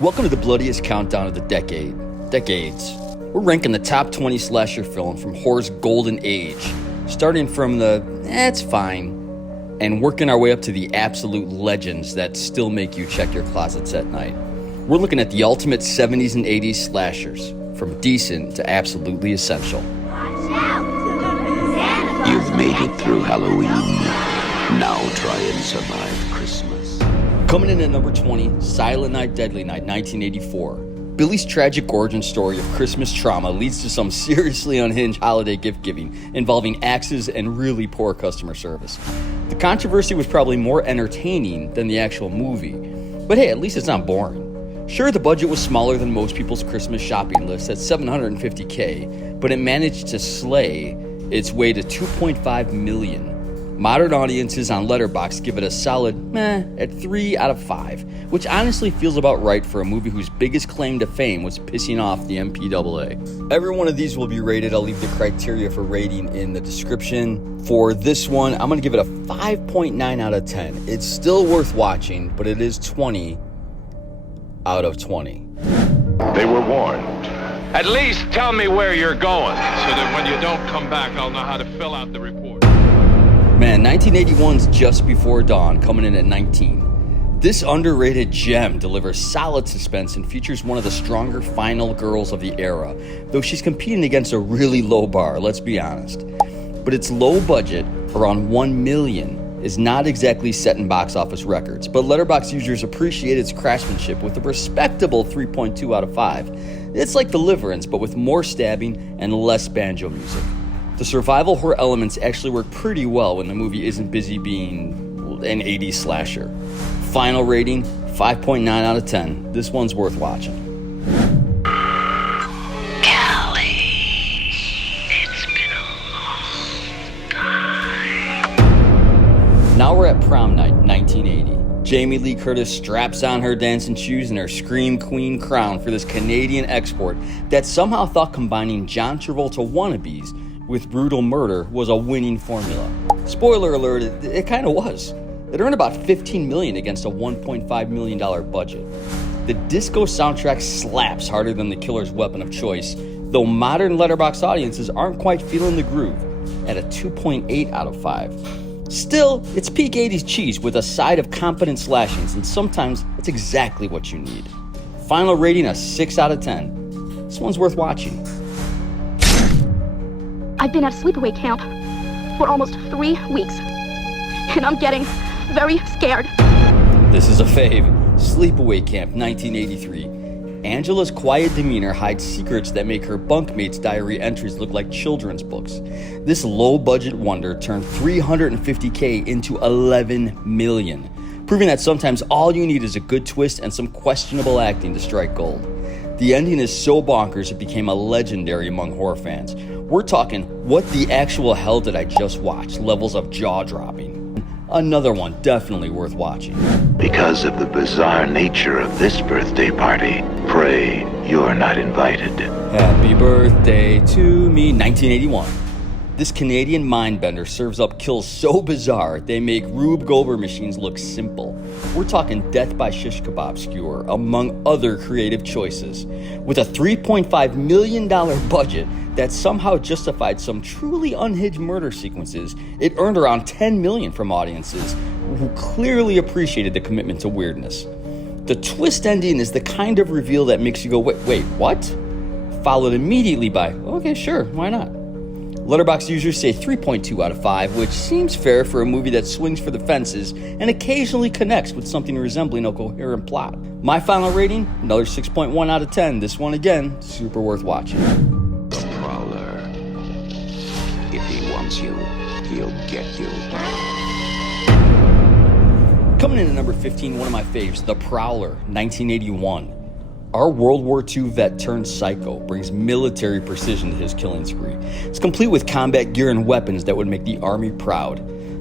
Welcome to the bloodiest countdown of the decades. We're ranking the top 20 slasher films from horror's golden age, starting from the it's fine, and working our way up to the absolute legends that still make you check your closets at night. We're looking at the ultimate 70s and 80s slashers, from decent to absolutely essential. You've made it through Halloween. Now try and survive Christmas. Coming in at number 20, Silent Night, Deadly Night, 1984. Billy's tragic origin story of Christmas trauma leads to some seriously unhinged holiday gift-giving involving axes and really poor customer service. The controversy was probably more entertaining than the actual movie, but hey, at least it's not boring. Sure, the budget was smaller than most people's Christmas shopping list at $750K, but it managed to slay its way to $2.5 million. Modern audiences on Letterboxd give it a solid meh at 3 out of 5, which honestly feels about right for a movie whose biggest claim to fame was pissing off the MPAA. Every one of these will be rated. I'll leave the criteria for rating in the description. For this one, I'm going to give it a 5.9 out of 10. It's still worth watching, but it is 20 out of 20. They were warned. At least tell me where you're going, so that when you don't come back, I'll know how to fill out the report. Man, 1981's Just Before Dawn, coming in at 19. This underrated gem delivers solid suspense and features one of the stronger final girls of the era, though she's competing against a really low bar, let's be honest. But its low budget, around $1 million, is not exactly setting box office records, but Letterboxd users appreciate its craftsmanship with a respectable 3.2 out of 5. It's like Deliverance, but with more stabbing and less banjo music. The survival horror elements actually work pretty well when the movie isn't busy being an 80s slasher. Final rating, 5.9 out of 10. This one's worth watching. Callie, it's been a long time. Now we're at Prom Night, 1980. Jamie Lee Curtis straps on her dancing shoes and her Scream Queen crown for this Canadian export that somehow thought combining John Travolta wannabes with brutal murder was a winning formula. Spoiler alert, it kind of was. It earned about $15 million against a $1.5 million budget. The disco soundtrack slaps harder than the killer's weapon of choice, though modern Letterboxd audiences aren't quite feeling the groove, at a 2.8 out of 5. Still, it's peak 80s cheese with a side of competent slashings, and sometimes it's exactly what you need. Final rating, a 6 out of 10. This one's worth watching. I've been at Sleepaway Camp for almost 3 weeks, and I'm getting very scared. This is a fave. Sleepaway Camp, 1983. Angela's quiet demeanor hides secrets that make her bunkmates' diary entries look like children's books. This low-budget wonder turned $350K into $11 million, proving that sometimes all you need is a good twist and some questionable acting to strike gold. The ending is so bonkers it became a legendary among horror fans. We're talking, what the actual hell did I just watch? Levels of jaw-dropping. Another one definitely worth watching. Because of the bizarre nature of this birthday party, pray you're not invited. Happy birthday to me, 1981. This Canadian mindbender serves up kills so bizarre they make Rube Goldberg machines look simple. We're talking death by shish kebab skewer, among other creative choices. With a $3.5 million budget that somehow justified some truly unhinged murder sequences, it earned around $10 million from audiences who clearly appreciated the commitment to weirdness. The twist ending is the kind of reveal that makes you go, wait, what? Followed immediately by, okay, sure, why not? Letterboxd users say 3.2 out of 5, which seems fair for a movie that swings for the fences and occasionally connects with something resembling a coherent plot. My final rating, another 6.1 out of 10. This one, again, super worth watching. The Prowler. If he wants you, he'll get you. Coming in at number 15, one of my faves, The Prowler, 1981. Our World War II vet turned psycho brings military precision to his killing spree. It's complete with combat gear and weapons that would make the Army proud.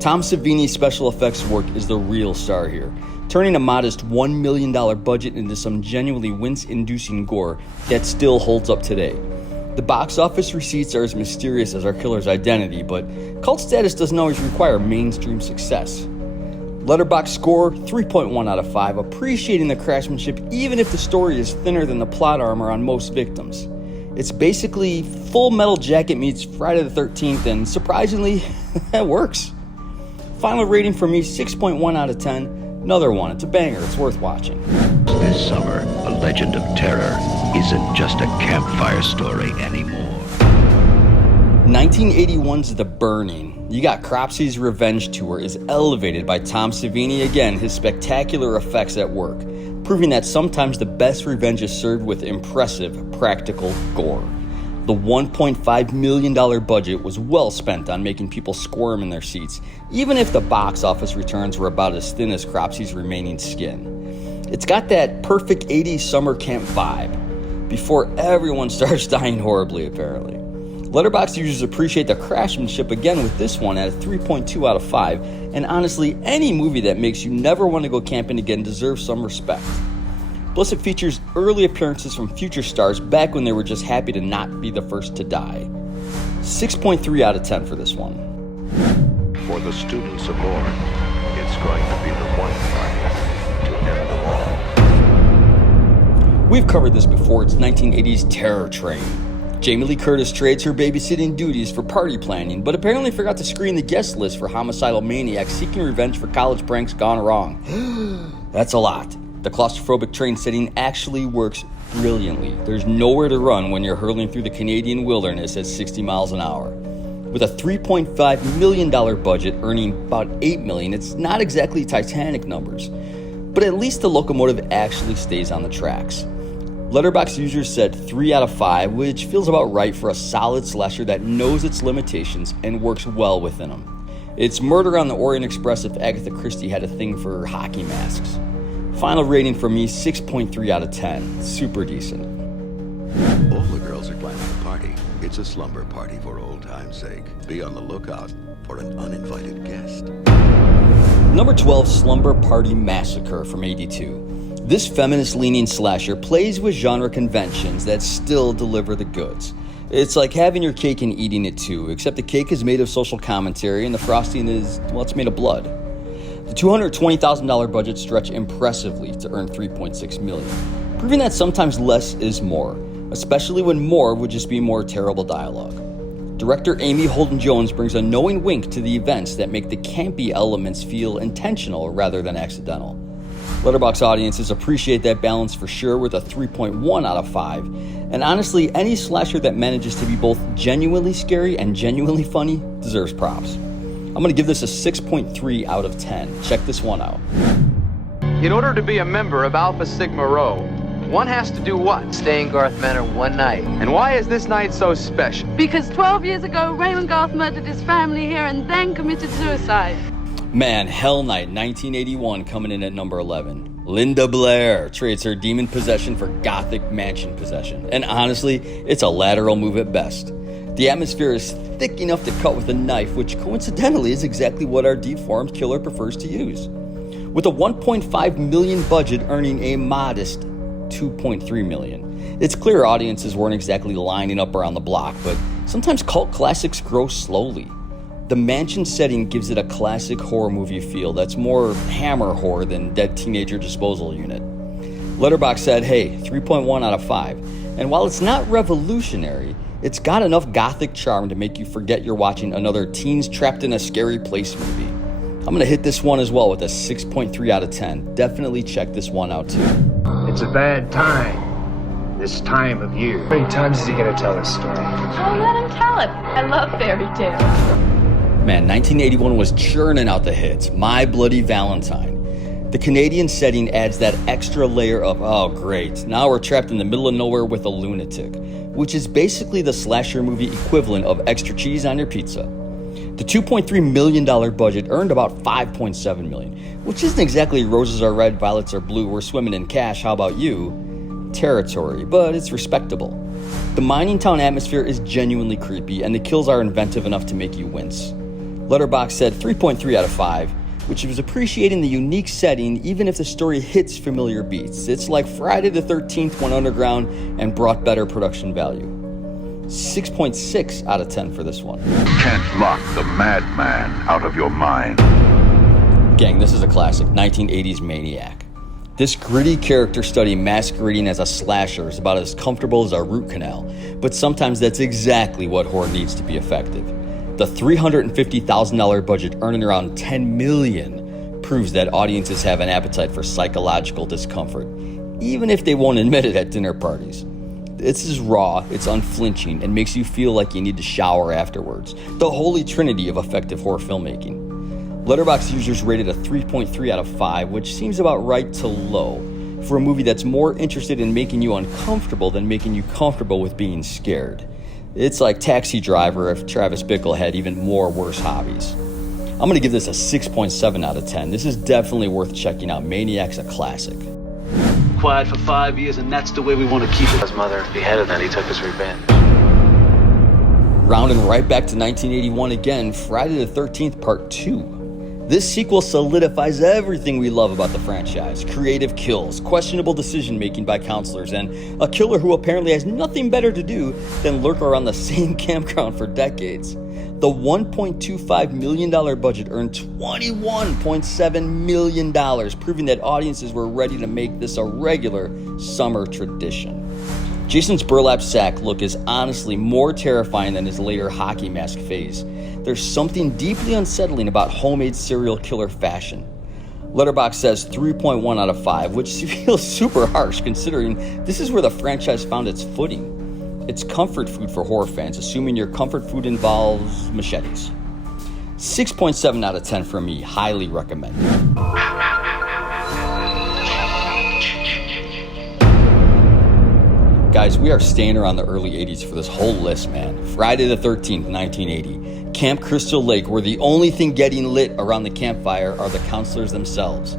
Tom Savini's special effects work is the real star here, turning a modest $1 million budget into some genuinely wince-inducing gore that still holds up today. The box office receipts are as mysterious as our killer's identity, but cult status doesn't always require mainstream success. Letterboxd score, 3.1 out of 5, appreciating the craftsmanship even if the story is thinner than the plot armor on most victims. It's basically Full Metal Jacket meets Friday the 13th, and surprisingly, that works. Final rating for me, 6.1 out of 10. Another one, it's a banger, it's worth watching. This summer, a legend of terror isn't just a campfire story anymore. 1981's The Burning. You got Cropsy's Revenge Tour is elevated by Tom Savini, again, his spectacular effects at work, proving that sometimes the best revenge is served with impressive, practical gore. The $1.5 million budget was well spent on making people squirm in their seats, even if the box office returns were about as thin as Cropsy's remaining skin. It's got that perfect 80s summer camp vibe, before everyone starts dying horribly, apparently. Letterboxd users appreciate the craftsmanship again with this one at a 3.2 out of 5, and honestly, any movie that makes you never want to go camping again deserves some respect. Plus, it features early appearances from future stars back when they were just happy to not be the first to die. 6.3 out of 10 for this one. For the students aboard, it's going to be the one party to end them all. We've covered this before, it's 1980's Terror Train. Jamie Lee Curtis trades her babysitting duties for party planning, but apparently forgot to screen the guest list for homicidal maniacs seeking revenge for college pranks gone wrong. That's a lot. The claustrophobic train setting actually works brilliantly. There's nowhere to run when you're hurtling through the Canadian wilderness at 60 miles an hour. With a $3.5 million budget earning about $8 million, it's not exactly Titanic numbers, but at least the locomotive actually stays on the tracks. Letterboxd users said 3 out of 5, which feels about right for a solid slasher that knows its limitations and works well within them. It's Murder on the Orient Express if Agatha Christie had a thing for hockey masks. Final rating for me, 6.3 out of 10. Super decent. All the girls are planning a party. It's a slumber party for old time's sake. Be on the lookout for an uninvited guest. Number 12, Slumber Party Massacre from '82. This feminist-leaning slasher plays with genre conventions that still deliver the goods. It's like having your cake and eating it too, except the cake is made of social commentary and the frosting is, well, it's made of blood. The $220,000 budget stretched impressively to earn $3.6 million, proving that sometimes less is more, especially when more would just be more terrible dialogue. Director Amy Holden-Jones brings a knowing wink to the events that make the campy elements feel intentional rather than accidental. Letterboxd audiences appreciate that balance for sure with a 3.1 out of 5, and honestly, any slasher that manages to be both genuinely scary and genuinely funny deserves props. I'm going to give this a 6.3 out of 10. Check this one out. In order to be a member of Alpha Sigma Rho, one has to do what? Stay in Garth Manor one night. And why is this night so special? Because 12 years ago, Raymond Garth murdered his family here and then committed suicide. Man, Hell Night, 1981, coming in at number 11. Linda Blair trades her demon possession for gothic mansion possession. And honestly, it's a lateral move at best. The atmosphere is thick enough to cut with a knife, which coincidentally is exactly what our deformed killer prefers to use. With a $1.5 million budget earning a modest $2.3 million. It's clear audiences weren't exactly lining up around the block, but sometimes cult classics grow slowly. The mansion setting gives it a classic horror movie feel that's more Hammer horror than Dead Teenager Disposal Unit. Letterboxd said, hey, 3.1 out of 5. And while it's not revolutionary, it's got enough gothic charm to make you forget you're watching another teens trapped in a scary place movie. I'm going to hit this one as well with a 6.3 out of 10. Definitely check this one out too. It's a bad time, this time of year. How many times is he going to tell this story? Oh, let him tell it. I love fairy tales. Man, 1981 was churning out the hits. My Bloody Valentine. The Canadian setting adds that extra layer of, oh great, now we're trapped in the middle of nowhere with a lunatic, which is basically the slasher movie equivalent of extra cheese on your pizza. The $2.3 million budget earned about $5.7 million, which isn't exactly roses are red, violets are blue, we're swimming in cash, how about you? Territory, but it's respectable. The mining town atmosphere is genuinely creepy, and the kills are inventive enough to make you wince. Letterboxd said 3.3 out of 5, which was appreciating the unique setting even if the story hits familiar beats. It's like Friday the 13th went underground and brought better production value. 6.6 out of 10 for this one. Can't lock the madman out of your mind. Gang, this is a classic, 1980s Maniac. This gritty character study masquerading as a slasher is about as comfortable as a root canal, but sometimes that's exactly what horror needs to be effective. The $350,000 budget earning around $10 million proves that audiences have an appetite for psychological discomfort, even if they won't admit it at dinner parties. This is raw, it's unflinching, and makes you feel like you need to shower afterwards. The holy trinity of effective horror filmmaking. Letterboxd users rated a 3.3 out of 5, which seems about right to low, for a movie that's more interested in making you uncomfortable than making you comfortable with being scared. It's like Taxi Driver if Travis Bickle had even more worse hobbies. I'm going to give this a 6.7 out of 10. This is definitely worth checking out. Maniac's a classic. Quiet for 5 years, and that's the way we want to keep it. His mother beheaded, and he took his revenge. Rounding right back to 1981 again, Friday the 13th Part 2. This sequel solidifies everything we love about the franchise. Creative kills, questionable decision-making by counselors, and a killer who apparently has nothing better to do than lurk around the same campground for decades. The $1.25 million budget earned $21.7 million, proving that audiences were ready to make this a regular summer tradition. Jason's burlap sack look is honestly more terrifying than his later hockey mask phase. There's something deeply unsettling about homemade serial killer fashion. Letterboxd says 3.1 out of 5, which feels super harsh considering this is where the franchise found its footing. It's comfort food for horror fans, assuming your comfort food involves machetes. 6.7 out of 10 for me, highly recommended. Guys, we are staying around the early 80s for this whole list, man. Friday the 13th, 1980. Camp Crystal Lake, where the only thing getting lit around the campfire are the counselors themselves.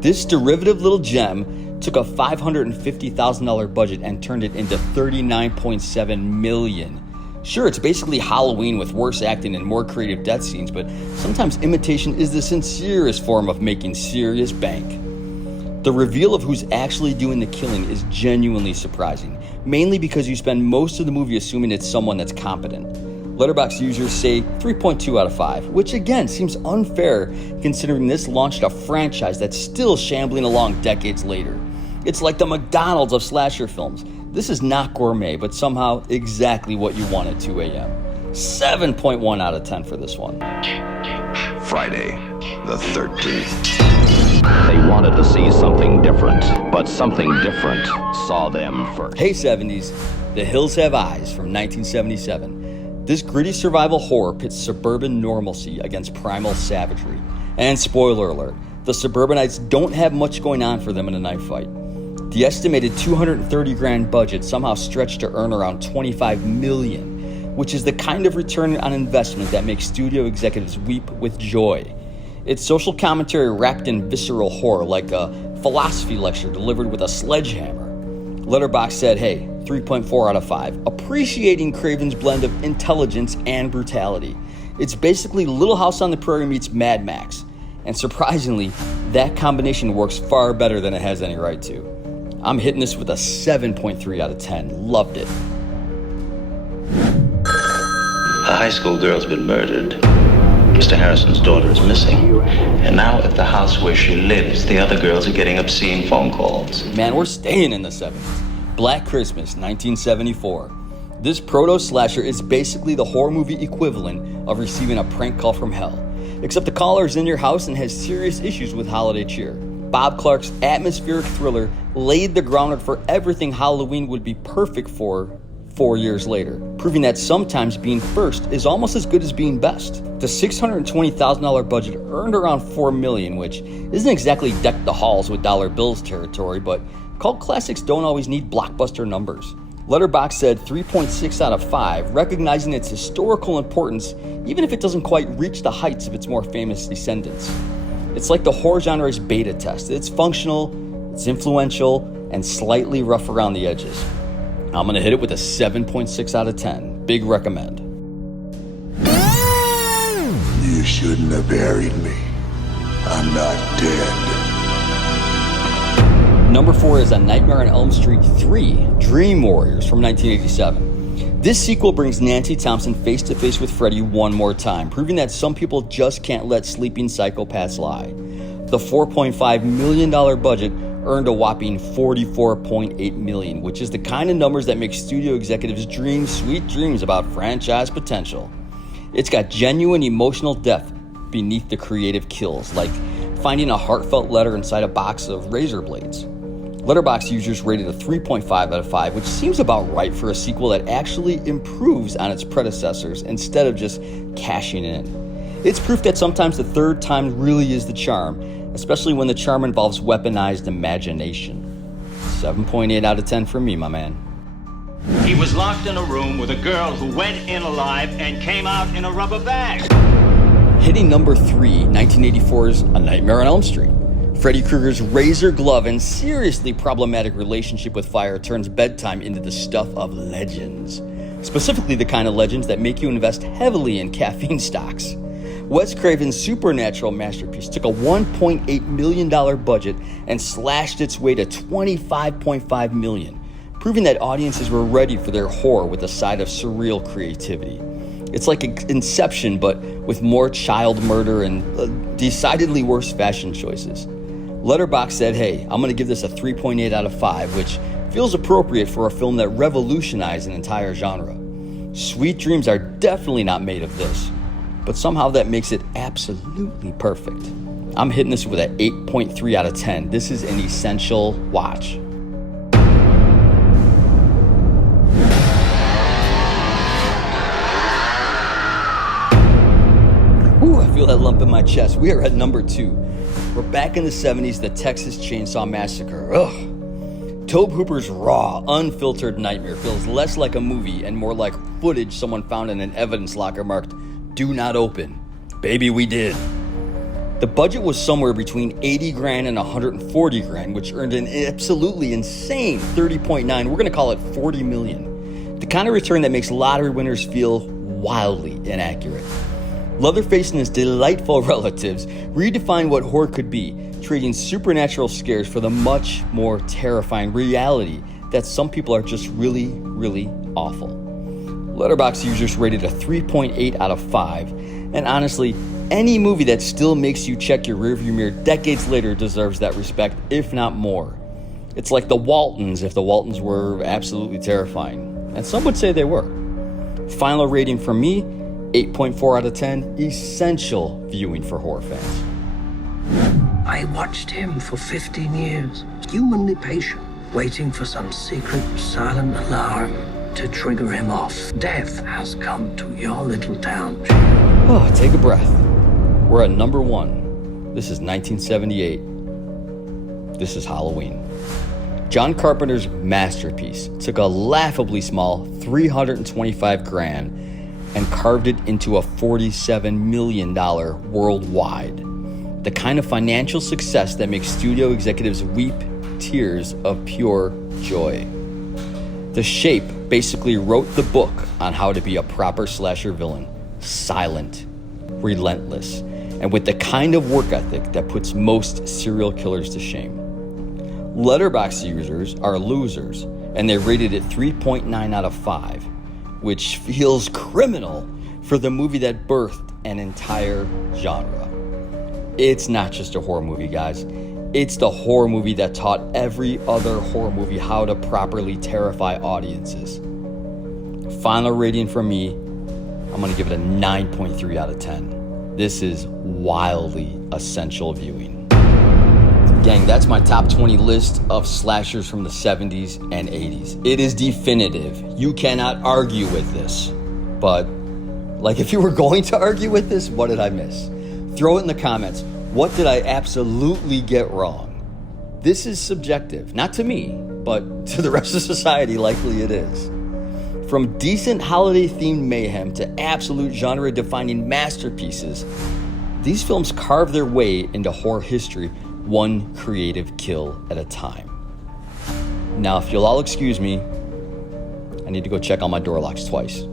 This derivative little gem took a $550,000 budget and turned it into $39.7 million. Sure, it's basically Halloween with worse acting and more creative death scenes, but sometimes imitation is the sincerest form of making serious bank. The reveal of who's actually doing the killing is genuinely surprising, mainly because you spend most of the movie assuming it's someone that's competent. Letterboxd users say 3.2 out of 5, which again seems unfair considering this launched a franchise that's still shambling along decades later. It's like the McDonald's of slasher films. This is not gourmet, but somehow exactly what you want at 2 a.m. 7.1 out of 10 for this one. Friday the 13th. They wanted to see something different, but something different saw them first. Hey 70s, The Hills Have Eyes from 1977. This gritty survival horror pits suburban normalcy against primal savagery. And spoiler alert, the suburbanites don't have much going on for them in a knife fight. The estimated $230,000 budget somehow stretched to earn around $25 million, which is the kind of return on investment that makes studio executives weep with joy. It's social commentary wrapped in visceral horror, like a philosophy lecture delivered with a sledgehammer. Letterboxd said, hey, 3.4 out of 5, appreciating Craven's blend of intelligence and brutality. It's basically Little House on the Prairie meets Mad Max, and surprisingly, that combination works far better than it has any right to. I'm hitting this with a 7.3 out of 10. Loved it. A high school girl's been murdered. Mr. Harrison's daughter is missing. And now at the house where she lives, the other girls are getting obscene phone calls. Man, we're staying in the 70s. Black Christmas, 1974. This proto-slasher is basically the horror movie equivalent of receiving a prank call from hell. Except the caller is in your house and has serious issues with holiday cheer. Bob Clark's atmospheric thriller laid the groundwork for everything Halloween would be perfect for 4 years later, proving that sometimes being first is almost as good as being best. The $620,000 budget earned around $4 million, which isn't exactly deck the halls with dollar bills territory, but cult classics don't always need blockbuster numbers. Letterboxd said 3.6 out of 5, recognizing its historical importance even if it doesn't quite reach the heights of its more famous descendants. It's like the horror genre's beta test. It's functional, it's influential, and slightly rough around the edges. I'm going to hit it with a 7.6 out of 10. Big recommend. You shouldn't have buried me. I'm not dead. Number 4 is A Nightmare on Elm Street 3, Dream Warriors from 1987. This sequel brings Nancy Thompson face to face with Freddy one more time, proving that some people just can't let sleeping psychopaths lie. The $4.5 million budget earned a whopping $44.8 million, which is the kind of numbers that make studio executives dream sweet dreams about franchise potential. It's got genuine emotional depth beneath the creative kills, like finding a heartfelt letter inside a box of razor blades. Letterboxd users rated a 3.5 out of 5, which seems about right for a sequel that actually improves on its predecessors instead of just cashing in. It's proof that sometimes the third time really is the charm, especially when the charm involves weaponized imagination. 7.8 out of 10 for me, my man. He was locked in a room with a girl who went in alive and came out in a rubber bag. Hitting number 3, 1984's A Nightmare on Elm Street. Freddy Krueger's razor glove and seriously problematic relationship with fire turns bedtime into the stuff of legends. Specifically the kind of legends that make you invest heavily in caffeine stocks. Wes Craven's supernatural masterpiece took a $1.8 million budget and slashed its way to $25.5 million, proving that audiences were ready for their horror with a side of surreal creativity. It's like Inception, but with more child murder and decidedly worse fashion choices. Letterboxd said, hey, I'm going to give this a 3.8 out of 5, which feels appropriate for a film that revolutionized an entire genre. Sweet dreams are definitely not made of this, but somehow that makes it absolutely perfect. I'm hitting this with an 8.3 out of 10. This is an essential watch. Ooh, I feel that lump in my chest. We are at number 2. We're back in the 70s, the Texas Chain Saw Massacre. Ugh. Tobe Hooper's raw, unfiltered nightmare feels less like a movie and more like footage someone found in an evidence locker marked, "Do not open." Baby, we did. The budget was somewhere between 80 grand and 140 grand, which earned an absolutely insane 30.9. We're going to call it 40 million. The kind of return that makes lottery winners feel wildly inaccurate. Leatherface and his delightful relatives redefine what horror could be, trading supernatural scares for the much more terrifying reality that some people are just really, really awful. Letterboxd users rated a 3.8 out of 5, and honestly, any movie that still makes you check your rearview mirror decades later deserves that respect, if not more. It's like the Waltons if the Waltons were absolutely terrifying, and some would say they were. Final rating from me, 8.4 out of 10, essential viewing for horror fans. I watched him for 15 years, humanly patient, waiting for some secret silent alarm to trigger him off. Death has come to your little town. Oh, take a breath. We're at number 1. This is 1978. This is Halloween. John Carpenter's masterpiece took a laughably small 325 grand and carved it into a $47 million worldwide. The kind of financial success that makes studio executives weep tears of pure joy. The Shape basically wrote the book on how to be a proper slasher villain. Silent, relentless, and with the kind of work ethic that puts most serial killers to shame. Letterboxd users are losers, and they rated it 3.9 out of 5, which feels criminal for the movie that birthed an entire genre. It's not just a horror movie, guys. It's the horror movie that taught every other horror movie how to properly terrify audiences. Final rating from me, I'm gonna give it a 9.3 out of 10. This is wildly essential viewing. Gang, that's my top 20 list of slashers from the 70s and 80s. It is definitive. You cannot argue with this. But, like, if you were going to argue with this, what did I miss? Throw it in the comments. What did I absolutely get wrong? This is subjective. Not to me, but to the rest of society, likely it is. From decent holiday-themed mayhem to absolute genre-defining masterpieces, these films carve their way into horror history one creative kill at a time. Now, if you'll all excuse me, I need to go check on my door locks twice.